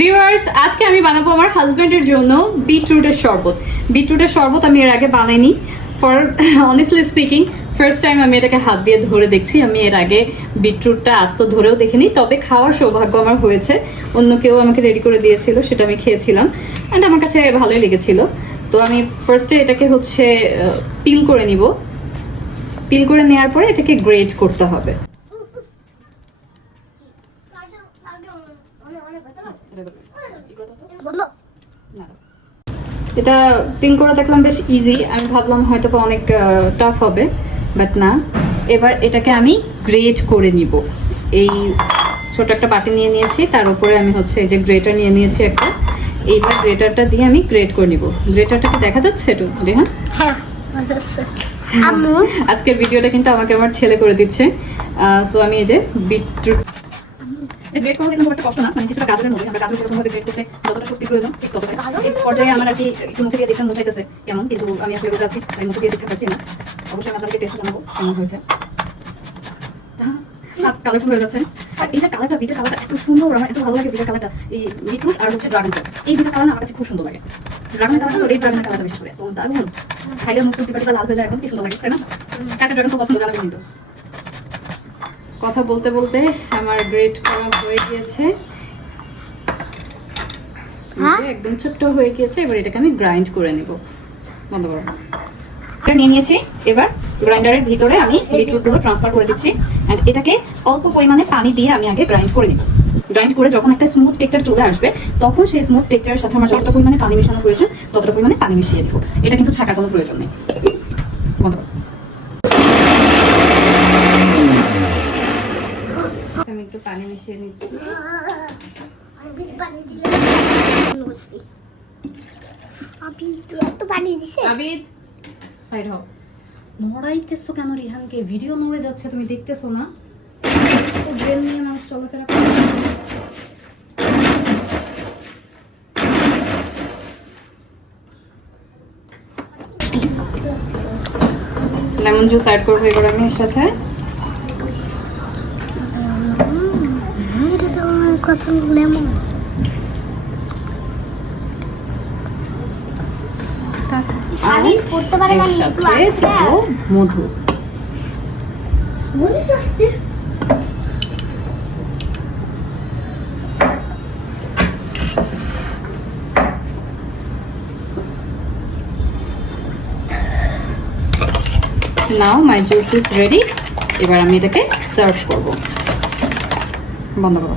Viewers, আজকে আমি বানাবো আমার হাজবেন্ডের জন্য বিটরুটের শরবত। বিটরুটের শরবত আমি এর আগে বানাইনি। For honestly speaking, first time আমি এটাকে হাত দিয়ে ধরে দেখছি। আমি এর আগে বিটরুটটা আস্ত ধরেও দেখিনি, তবে খাওয়ার সৌভাগ্য আমার হয়েছে। অন্য কেউ আমাকে রেডি করে দিয়েছিল, সেটা আমি খেয়েছিলাম অ্যান্ড আমার কাছে ভালোই লেগেছিল। তো আমি ফার্স্টে এটাকে হচ্ছে পিল করে নিব। পিল করে নেওয়ার পরে এটাকে গ্রেট করতে হবে। এটা পিল করে দেখলাম বেশ ইজি। আমি ভাবলাম হয়তো অনেক টাফ হবে, বাট না। এবার এটাকে আমি গ্রেট করে নিব। এই ছোট একটা বাটি নিয়ে নিয়েছি, তার উপরে আমি হচ্ছে এই যে গ্রেটার নিয়ে নিয়েছি একটা। এইবার গ্রেটারটা দিয়ে আমি গ্রেট করে নিব। গ্রেটারটা কি দেখা যাচ্ছে একটু রেহান? হ্যাঁ, আজকের ভিডিওটা কিন্তু আমাকে আমার ছেলে করে দিচ্ছে। সো আমি এই যে বিটরুট গ্রেট করতে কিন্তু একটা কষ্ট না, মানে কিছুটা গাজরের মধ্যে আমরা গাজর যেরকমভাবে গ্রেট করতে যতটা শক্তি প্রয়োজন ঠিক ততটাই। এই পর্যায়ে আমার আর কি একটু মুখে দিয়ে দেখতে মনে চাইতেছে কেমন, কিন্তু আমি আসলে রোজা আছি তাই মুখে দিয়ে দেখতে পারছি না। অবশ্যই আমি আপনাদেরকে টেস্ট জানাবো কেমন হয়েছে। হাত কালারফুল হয়ে যাচ্ছে। আর এই যে কালারটা, বিটের কালারটা এত সুন্দর, আমার এত ভালো লাগে বিটের কালারটা। এই বিটরুট আর হচ্ছে ড্রাগন ফল, এই দুটো কালার আমার কাছে খুব সুন্দর লাগে। ড্রাগনের কালারটা, রেড ড্রাগনের কালারটা বেশি করে তো দারুণ। খাইলে মুখ চিপাটিটা লাল হয়ে যায়, এখন কি সুন্দর লাগে, তাই না? কাটা ড্রাগন তো পছন্দ জানাবো কিন্তু। কথা বলতে বলতে আমার গ্রেট করা হয়ে গিয়েছে, একদম ছোট্ট হয়ে গিয়েছে। এবার এটাকে আমি গ্রাইন্ড করে নেব। বন্ধ করো। এটা নিয়ে নিয়েছি। এবার গ্রাইন্ডারের ভিতরে আমি বিটরুটগুলো ট্রান্সফার করে দিচ্ছি এন্ড এটাকে অল্প পরিমাণে পানি দিয়ে আমি আগে গ্রাইন্ড করে নেব। গ্রাইন্ড করে যখন একটা স্মুথ টেক্সচার চলে আসবে, তখন সেই স্মুথ টেক্সচারের সাথে আমার যতটা পরিমাণে পানি মেশানো প্রয়োজন ততটা পরিমাণে পানি মিশিয়ে দেবো। এটা কিন্তু ছাকার কোনো প্রয়োজন নেই। বন্ধ করো। আমি একটু পানি মিশিয়ে নিচ্ছি। সাইড হও। নড়াইতেছো কেন রিহানকে? ভিডিও নড়ে যাচ্ছে, তুমি দেখতেছো না? ব্রেন নিয়ে মানুষ চলাফেরা করে। লেমন জুস অ্যাড করবো এবার আমি এর সাথে। Lemon Madhu. Now my juice is ready. এবার আমি এটাকে সার্ভ করব। বন্ধ করো।